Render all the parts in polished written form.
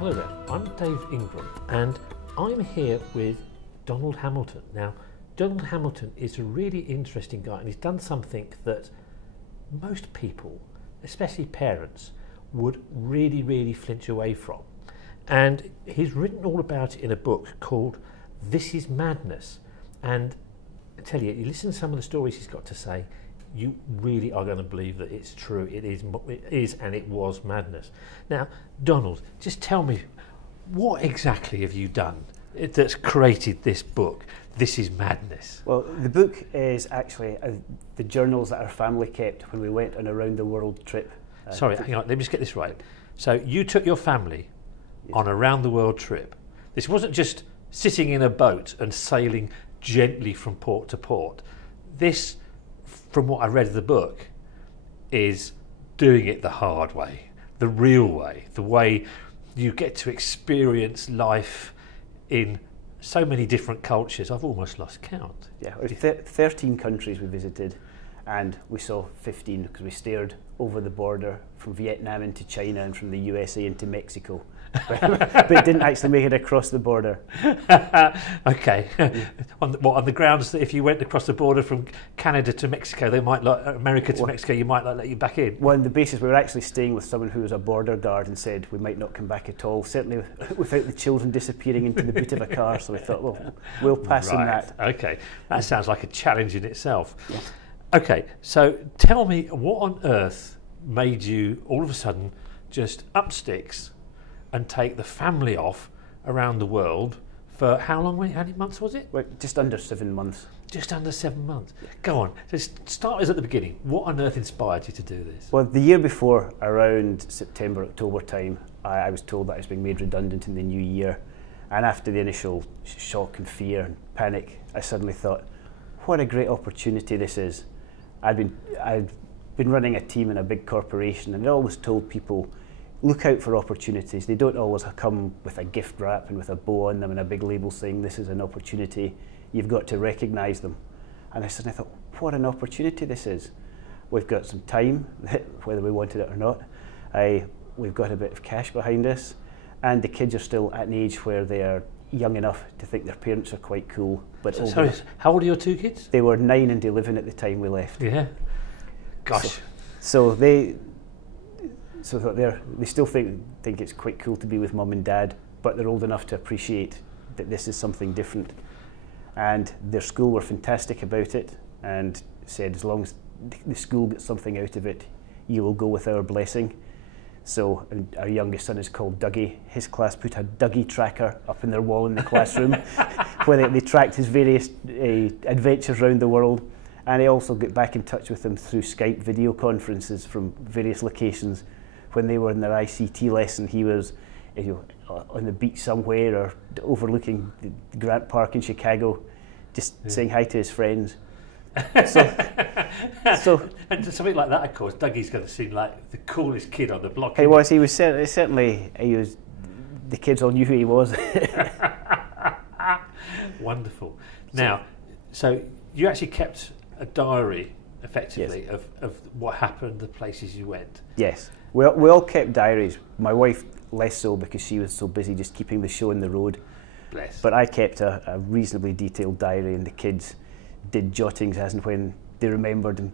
Hello there, I'm Dave Ingram and I'm here with Donald Hamilton. Now, Donald Hamilton is a really interesting guy and he's done something that most people, especially parents, would really flinch away from. And he's written all about it in a book called This Is Madness. And I tell you, you listen to some of the stories he's got to say, you really are going to believe that it's true. It is and it was madness. Now, Donald, just tell me, what exactly have you done that's created this book, This Is Madness? Well, the book is actually the journals that our family kept when we went on a round the world trip. Sorry, hang on, let me just get this right. So you took your family on a round the world trip. This wasn't just sitting in a boat and sailing gently from port to port. This, from what I read of the book, is doing it the hard way, the real way, the way you get to experience life in so many different cultures. I've almost lost count. Yeah, 13 countries we visited, and we saw 15 because we steered over the border from Vietnam into China and from the USA into Mexico. But it didn't actually make it across the border. Okay. on the grounds that if you went across the border from Canada to Mexico, they might America to Mexico, you might not let you back in? Well, on the basis we were actually staying with someone who was a border guard and said we might not come back at all, certainly without the children disappearing into the boot of a car, so we thought, well, we'll pass on that. Okay, that sounds like a challenge in itself. Yeah. Okay, so tell me, what on earth made you all of a sudden just up sticks and take the family off around the world for how long? How many months was it? Well, just under 7 months. Just under 7 months. Go on, just start us at the beginning. What on earth inspired you to do this? Well, the year before, around September, October time, I was told that I was being made redundant in the new year. And after the initial shock and fear and panic, I suddenly thought, what a great opportunity this is. I'd been running a team in a big corporation, and I always told people, look out for opportunities. They don't always come with a gift wrap and with a bow on them and a big label saying this is an opportunity. You've got to recognise them. And I suddenly thought, what an opportunity this is. We've got some time, whether we wanted it or not. We've got a bit of cash behind us, and the kids are still at an age where they are young enough to think their parents are quite cool. But Sorry, how old are your two kids? They were 9 and 11 at the time we left. Yeah. Gosh. So they still think it's quite cool to be with mum and dad, but they're old enough to appreciate that this is something different. And their school were fantastic about it and said, as long as the school gets something out of it, you will go with our blessing. So our youngest son is called Dougie. His class put a Dougie tracker up in their wall in the classroom where they tracked his various adventures around the world. And I also got back in touch with them through Skype video conferences from various locations. When they were in their ICT lesson, he was on the beach somewhere or overlooking the Grant Park in Chicago, just saying hi to his friends. So and something like that, of course, Dougie's going to seem like the coolest kid on the block. He was certainly, the kids all knew who he was. Wonderful. Now, so you actually kept a diary, effectively, yes, of what happened, the places you went. Yes. We all kept diaries. My wife less so because she was so busy just keeping the show on the road. Bless. But I kept a reasonably detailed diary, and the kids did jottings as and when they remembered and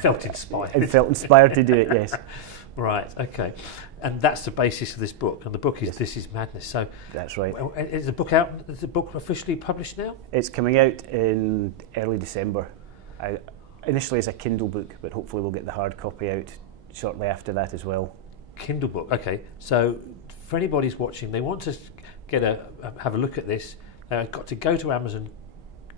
felt inspired. And felt inspired to do it, yes. Right, okay. And that's the basis of this book, and the book is Yes. This Is Madness. So that's right. Is the book out? Is the book officially published now? It's coming out in early December. Initially as a Kindle book, but hopefully we'll get the hard copy out shortly after that as well. Kindle book, okay. So for anybody who's watching, they want to have a look at this, got to go to Amazon,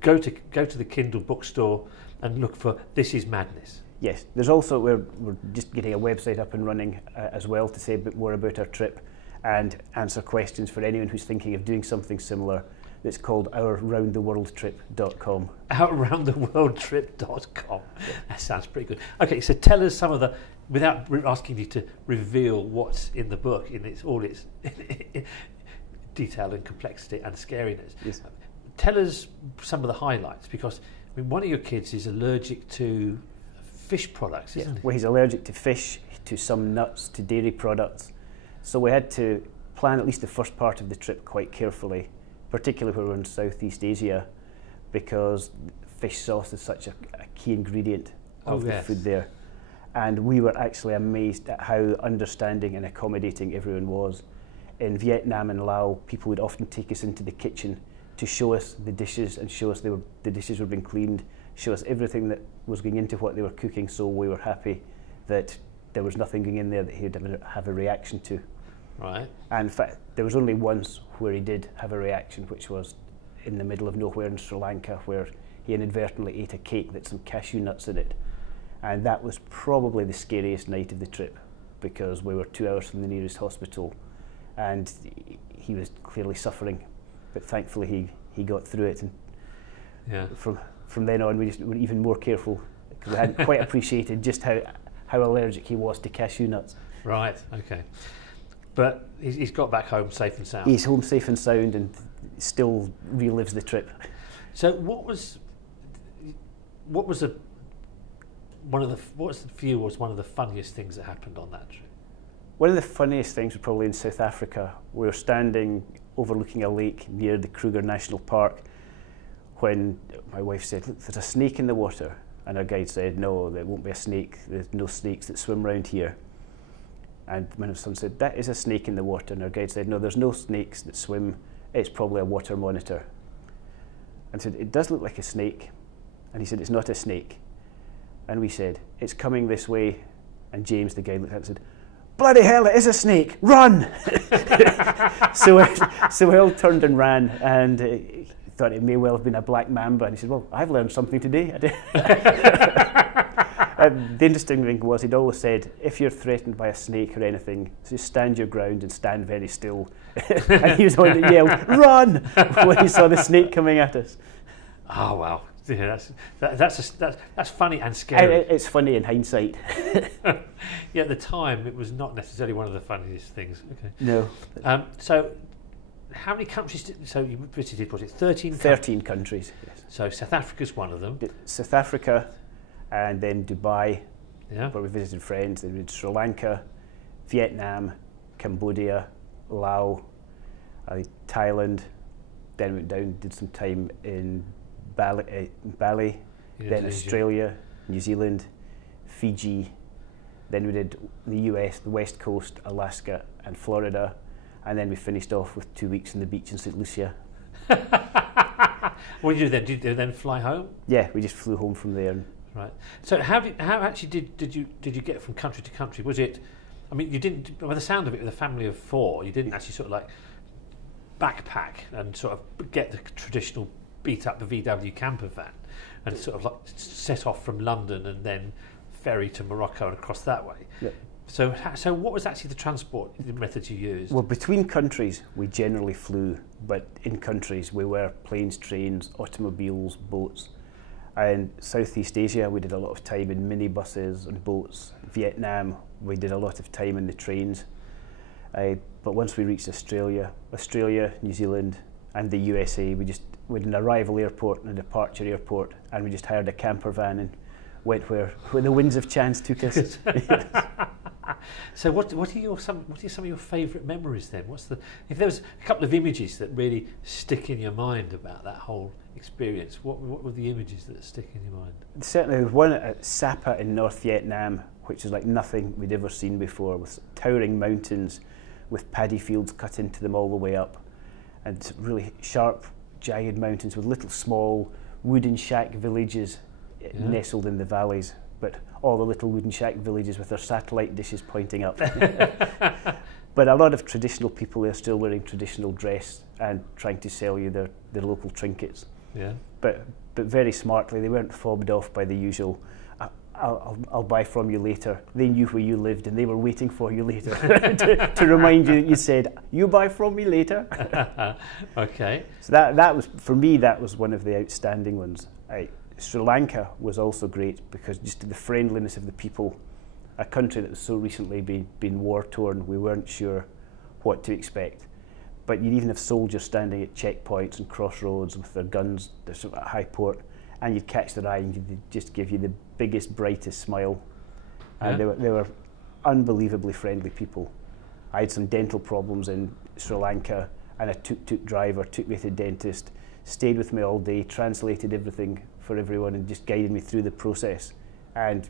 go to the Kindle bookstore and look for This Is Madness. Yes, there's also, we're just getting a website up and running as well to say a bit more about our trip and answer questions for anyone who's thinking of doing something similar. That's called OurRoundTheWorldTrip.com. OurRoundTheWorldTrip.com. That sounds pretty good. Okay, so tell us some of the, without asking you to reveal what's in the book in all its detail and complexity and scariness. Yes. Tell us some of the highlights, because I mean, one of your kids is allergic to fish products, isn't he? Well, he's allergic to fish, to some nuts, to dairy products, So we had to plan at least the first part of the trip quite carefully, particularly when we were in Southeast Asia, because fish sauce is such a key ingredient of the food there. And we were actually amazed at how understanding and accommodating everyone was. In Vietnam and Laos, people would often take us into the kitchen to show us the dishes and show us the dishes were being cleaned, show us everything that was going into what they were cooking, so we were happy that there was nothing going in there that he'd have a reaction to. Right. And in fact, there was only once where he did have a reaction, which was in the middle of nowhere in Sri Lanka, where he inadvertently ate a cake that had some cashew nuts in it. And that was probably the scariest night of the trip, because we were 2 hours from the nearest hospital and he was clearly suffering, but thankfully he got through it. And from then on we just were even more careful, because we hadn't quite appreciated just how allergic he was to cashew nuts. Right, okay. But he's got back home safe and sound. He's home safe and sound and still relives the trip. So what was one of the funniest things that happened on that trip? One of the funniest things was probably in South Africa. We were standing overlooking a lake near the Kruger National Park when my wife said, "Look, there's a snake in the water." And our guide said, "No, there won't be a snake. There's no snakes that swim around here." And my son said, "That is a snake in the water." And our guide said, "No, there's no snakes that swim. It's probably a water monitor." And I said, "It does look like a snake." And he said, "It's not a snake." And we said, "It's coming this way." And James, the guide, looked at it and said, "Bloody hell, it is a snake! Run!" so we all turned and ran, and he thought it may well have been a black mamba. And he said, "Well, I've learned something today." The interesting thing was, he'd always said, if you're threatened by a snake or anything, just stand your ground and stand very still. And he was the one that yelled, "Run!" when he saw the snake coming at us. Oh wow! Yeah, that's funny and scary. It's funny in hindsight. Yeah, at the time it was not necessarily one of the funniest things. Okay. No. So, how many countries? So you visited? Was it 13? 13 countries. Yes. So South Africa's one of them. South Africa, and then Dubai, Yeah. where we visited friends. Then we did Sri Lanka, Vietnam, Cambodia, Laos, Thailand. Then went down, did some time in Bali, then Australia, New Zealand, Fiji. Then we did the US, the West Coast, Alaska and Florida. And then we finished off with 2 weeks on the beach in St. Lucia. What did you do then? Did you then fly home? Yeah, we just flew home from there. Right. So how actually did you get from country to country? Was it? I mean, you didn't. By the sound of it, with a family of 4, you didn't actually sort of like backpack and sort of get the traditional beat up the VW camper van and sort of like set off from London and then ferry to Morocco and across that way. Yep. So what was actually the transport method you used? Well, between countries we generally flew, but in countries we were planes, trains, automobiles, boats. And Southeast Asia we did a lot of time in minibuses and boats. Vietnam we did a lot of time in the trains. But once we reached Australia, New Zealand and the USA, we had an arrival airport and a departure airport, and we just hired a camper van and went where the winds of chance took us. So what are some of your favourite memories then? If there was a couple of images that really stick in your mind about that whole experience, what were the images that stick in your mind? Certainly there was one at Sapa in North Vietnam, which is like nothing we'd ever seen before, with towering mountains with paddy fields cut into them all the way up, and really sharp, jagged mountains with little small wooden shack villages nestled in the valleys, but all the little wooden shack villages with their satellite dishes pointing up. But a lot of traditional people there still wearing traditional dress and trying to sell you their local trinkets. Yeah. But very smartly, they weren't fobbed off by the usual, I'll buy from you later. They knew where you lived and they were waiting for you later to remind you that you said, "You buy from me later." Okay. So that was, for me, that was one of the outstanding ones. Sri Lanka was also great because just the friendliness of the people, a country that was so recently been war-torn, we weren't sure what to expect. But you'd even have soldiers standing at checkpoints and crossroads with their guns, they're sort of at high port, and you'd catch their eye and they'd just give you the biggest, brightest smile. And they were unbelievably friendly people. I had some dental problems in Sri Lanka, and a tuk-tuk driver took me to the dentist, stayed with me all day, translated everything for everyone, and just guided me through the process. And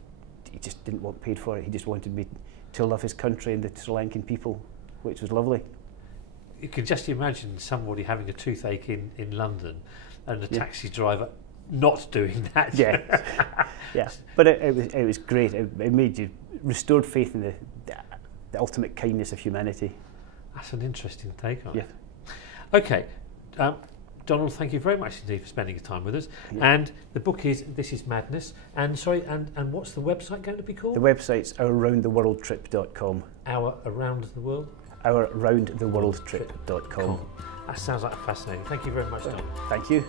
he just didn't want paid for it. He just wanted me to love his country and the Sri Lankan people, which was lovely. You can just imagine somebody having a toothache in London and a taxi driver not doing that. Yeah, yeah. But it was great. It made you restored faith in the ultimate kindness of humanity. That's an interesting take on Yeah. it. Okay, Donald, thank you very much indeed for spending your time with us. Yeah. And the book is This Is Madness. And sorry, and what's the website going to be called? The website's ouraroundtheworldtrip.com. Our Around the World? Ouraroundtheworldtrip.com. That sounds like fascinating. Thank you very much, Donald. Thank you.